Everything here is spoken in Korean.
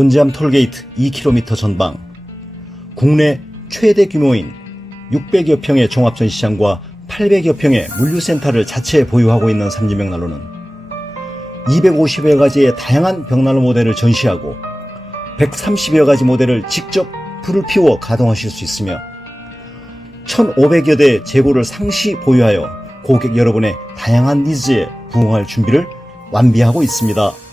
곤지암 톨게이트 2km 전방, 국내 최대 규모인 600여 평의 종합전시장과 800여 평의 물류센터를 자체에 보유하고 있는 삼진벽난로는 250여 가지의 다양한 벽난로 모델을 전시하고 130여 가지 모델을 직접 불을 피워 가동하실 수 있으며 1,500여 대의 재고를 상시 보유하여 고객 여러분의 다양한 니즈에 부응할 준비를 완비하고 있습니다.